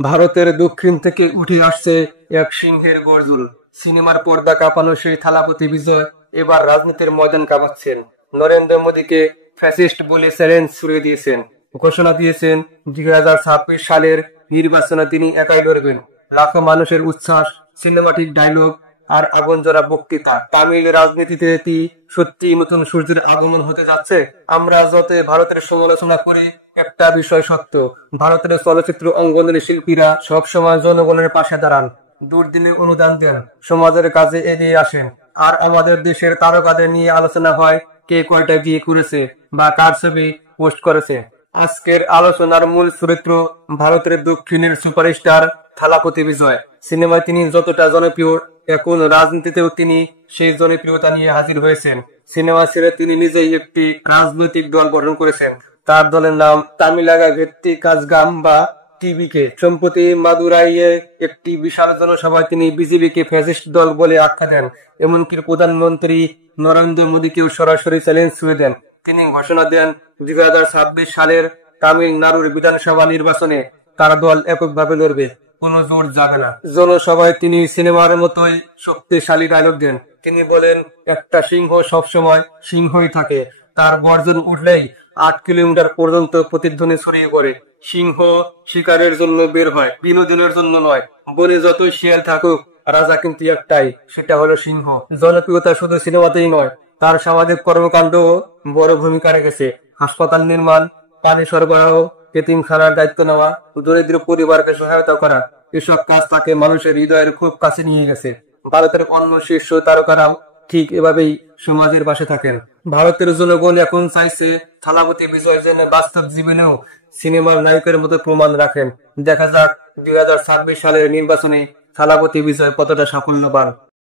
ভারতের দক্ষিণ থেকে উঠে আসছে এক সিংহের গর্জন। সিনেমার পর্দা কাঁপানো সেই থালাপতি বিজয় এবার রাজনীতির ময়দান কাঁপাচ্ছেন। নরেন্দ্র মোদীকে ফ্যাসিস্ট বলে চ্যালেঞ্জ ছুড়ে দিয়েছেন। ঘোষণা দিয়েছেন 2026 সালের নির্বাচনে তিনি একাই লড়বেন। লাখো মানুষের উচ্ছ্বাস, সিনেমাটিক ডায়লগ আর আগুন জ্বলা বক্তৃতা। তামিল রাজনীতিতে কি সত্যি নতুন সূর্যের আগমন হতে যাচ্ছে? আমরা যত ভারতের সমালোচনা করি, একটা বিষয় সত্য, ভারতের চলচ্চিত্র অঙ্গনের শিল্পীরা সবসময় জনগণের পাশে দাঁড়ান, দুর্দিনে অনুদান দেন, সমাজের কাজে এগিয়ে আসেন। আর আমাদের দেশের তারকাদের নিয়ে আলোচনা হয় কে কয়টা বিয়ে করেছে বা কার ছবি পোস্ট করেছে। আজকের আলোচনার মূল চরিত্র ভারতের দক্ষিণের সুপারস্টার থালাপতি বিজয়। সিনেমায় তিনি যতটা জনপ্রিয়, এখন রাজনীতিতেও তিনি সেই জনপ্রিয়তা নিয়ে হাজির হয়েছেন। সিনেমা ছেড়ে তিনি নিজেই একটি রাজনৈতিক দল গঠন করেছেন। তার দলের নাম তামিলাগা ভেত্তি কাজগাম বা টিভিকে। সম্প্রতি মাদুরাইয়ে একটি বিশাল জনসভায় তিনি বিজেপিকে ফ্যাসিস্ট দল বলে আখ্যা দেন। এমনকি প্রধানমন্ত্রী নরেন্দ্র মোদীকেও সরাসরি চ্যালেঞ্জ ছুড়ে দেন। তিনি ঘোষণা দেন 2026 সালের তামিলনাড়ুর বিধানসভা নির্বাচনে তার দল এককভাবে লড়বে, কোনো জোট যাবে না। জনসভায় তিনি সিনেমার মতোই শক্তিশালী ডায়লগ দেন। তিনি বলেন, একটা সিংহ সবসময় সিংহই থাকে, তার গর্জন উঠলেই 8 কিলোমিটার পর্যন্ত প্রতিধ্বনি ছড়িয়ে পড়ে। সিংহ শিকারের জন্য বের হয়, বিনোদনের জন্য নয়। বনে যত শিয়াল থাকুক, রাজা কিন্তু একটাই, সেটা হলো সিংহ। জনপ্রিয়তা শুধু সিনেমাতেই নয়, তার সামাজিক কর্মকাণ্ডও বড় ভূমিকা রেখেছে। হাসপাতাল নির্মাণ, পানি সরবরাহ, এতিমখানার দায়িত্ব নেওয়া, দরিদ্র পরিবারকে সহায়তা করা, এসব কাজ তাকে মানুষের হৃদয়ের খুব কাছে নিয়ে গেছে। ভারতের অন্য শীর্ষ তারকারাও ঠিক এভাবেই সমাজের পাশে থাকেন। ভারতের জনগণ এখন চাইছে থালাপতি বিজয় যেন বাস্তব জীবনেও সিনেমার নায়কের মতো প্রমাণ রাখেন। দেখা যাক 2026 সালের নির্বাচনে থালাপতি বিজয় কতটা সাফল্য পান।